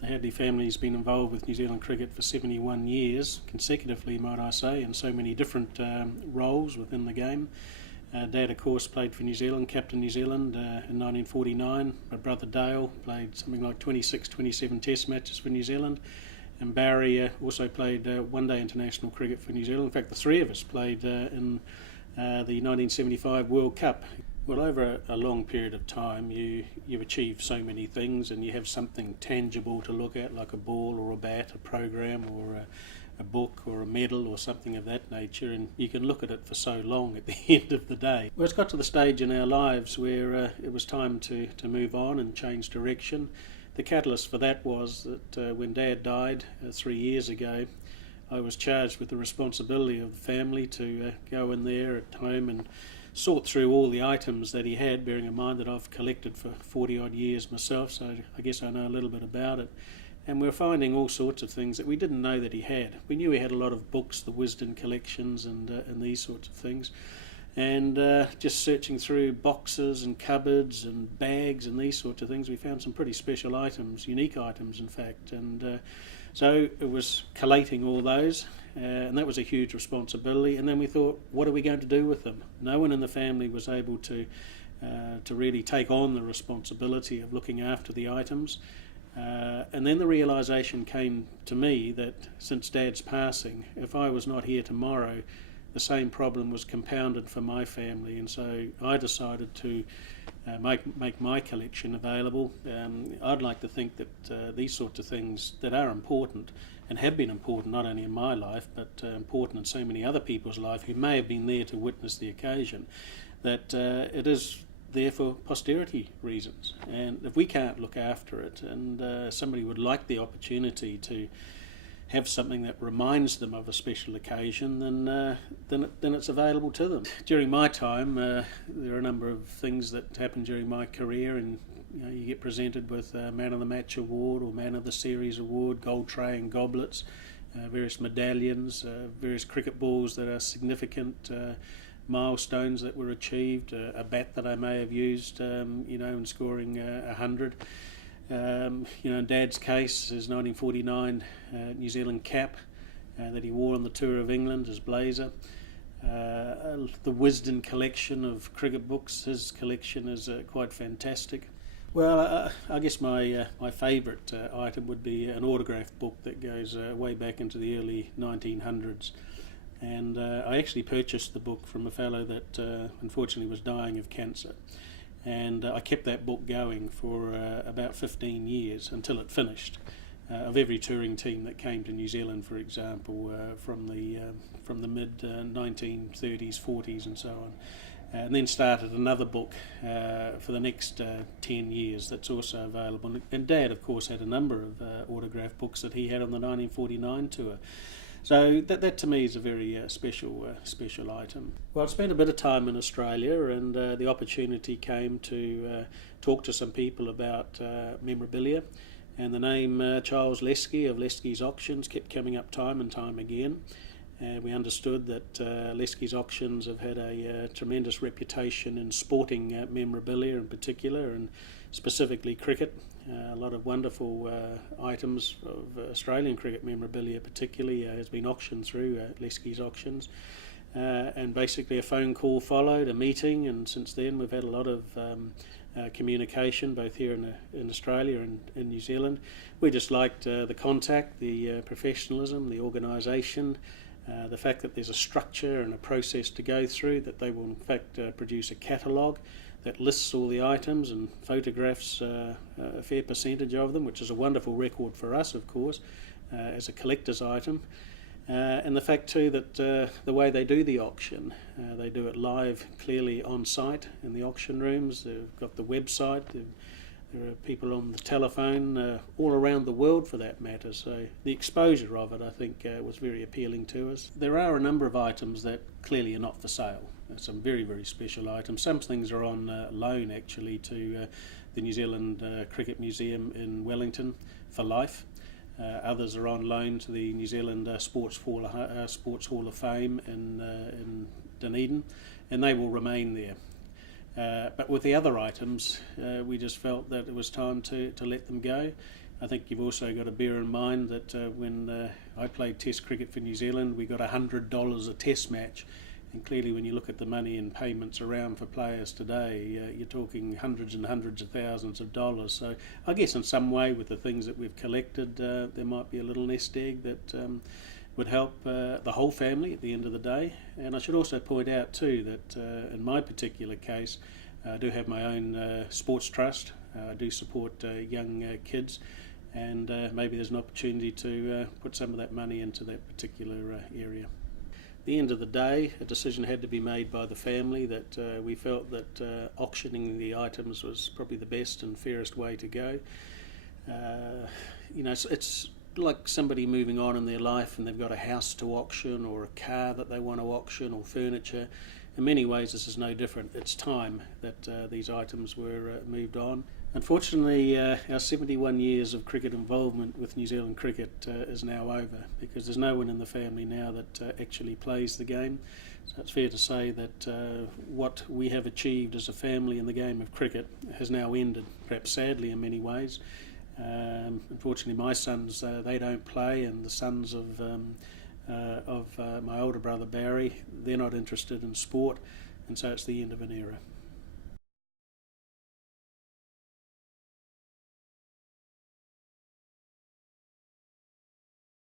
The Hadley family's been involved with New Zealand cricket for 71 years, consecutively, might I say, in so many different roles within the game. Dad, of course, played for New Zealand, captain New Zealand in 1949. My brother Dale played something like 26, 27 test matches for New Zealand. And Barry also played one-day international cricket for New Zealand. In fact, the three of us played in the 1975 World Cup. Well, over a long period of time, you've achieved so many things, and you have something tangible to look at, like a ball or a bat, a program or a book or a medal or something of that nature, and you can look at it for so long at the end of the day. Well, it's got to the stage in our lives where it was time to move on and change direction. The catalyst for that was that when Dad died 3 years ago, I was charged with the responsibility of the family to go in there at home and sort through all the items that he had, bearing in mind that I've collected for 40 odd years myself, so I guess I know a little bit about it. And we're finding all sorts of things that we didn't know that he had. We knew he had a lot of books, the Wisden collections and these sorts of things. And just searching through boxes and cupboards and bags and these sorts of things, we found some pretty special items, unique items in fact. And so it was collating all those, and that was a huge responsibility. And then we thought, what are we going to do with them? No one in the family was able to really take on the responsibility of looking after the items. And then the realisation came to me that since Dad's passing, if I was not here tomorrow, the same problem was compounded for my family, and so I decided to make my collection available. I'd like to think that these sorts of things that are important and have been important not only in my life but important in so many other people's life who may have been there to witness the occasion, that it is there for posterity reasons. And if we can't look after it, and somebody would like the opportunity to have something that reminds them of a special occasion, then it's available to them. During my time, there are a number of things that happened during my career, and you get presented with a Man of the Match award or Man of the Series award, gold tray and goblets, various medallions, various cricket balls that are significant milestones that were achieved, a bat that I may have used, in scoring 100. In Dad's case, his 1949 New Zealand cap that he wore on the tour of England, his blazer. The Wisden collection of cricket books, his collection is quite fantastic. Well, I guess my favourite item would be an autograph book that goes way back into the early 1900s. And I actually purchased the book from a fellow that unfortunately was dying of cancer. And I kept that book going for about 15 years until it finished. Of every touring team that came to New Zealand, for example, from the mid 1930s, 40s, and so on, and then started another book for the next 10 years that's also available. And Dad, of course, had a number of autograph books that he had on the 1949 tour. So that to me is a very special item. Well, I spent a bit of time in Australia, and the opportunity came to talk to some people about memorabilia, and the name Charles Lesky of Lesky's Auctions kept coming up time and time again. We understood that Lesky's Auctions have had a tremendous reputation in sporting memorabilia in particular, and specifically cricket. A lot of wonderful items of Australian cricket memorabilia particularly has been auctioned through Lesky's Auctions. And basically a phone call followed, a meeting, and since then we've had a lot of communication both here in Australia and in New Zealand. We just liked the contact, the professionalism, the organisation, the fact that there's a structure and a process to go through, that they will in fact produce a catalogue that lists all the items and photographs a fair percentage of them, which is a wonderful record for us, of course, as a collector's item. And the fact too that the way they do the auction, they do it live, clearly on site in the auction rooms. They've got the website, there are people on the telephone all around the world for that matter, so the exposure of it I think was very appealing to us. There are a number of items that clearly are not for sale. Some very, very special items. Some things are on loan actually to the New Zealand Cricket Museum in Wellington for life. Others are on loan to the New Zealand Sports Hall of Fame in Dunedin, and they will remain there. But with the other items, we just felt that it was time to let them go. I think you've also got to bear in mind that when I played Test cricket for New Zealand, we got $100 a Test match. And clearly, when you look at the money and payments around for players today, you're talking hundreds and hundreds of thousands of dollars. So I guess in some way, with the things that we've collected, there might be a little nest egg that would help the whole family at the end of the day. And I should also point out too that in my particular case, I do have my own sports trust. I do support young kids, and maybe there's an opportunity to put some of that money into that particular area. At the end of the day, a decision had to be made by the family that we felt that auctioning the items was probably the best and fairest way to go. It's like somebody moving on in their life and they've got a house to auction or a car that they want to auction or furniture. In many ways this is no different. It's time that these items were moved on. Unfortunately, our 71 years of cricket involvement with New Zealand cricket is now over, because there's no one in the family now that actually plays the game. So it's fair to say that what we have achieved as a family in the game of cricket has now ended, perhaps sadly in many ways. Unfortunately, my sons, they don't play, and the sons of my older brother Barry, they're not interested in sport, and so it's the end of an era.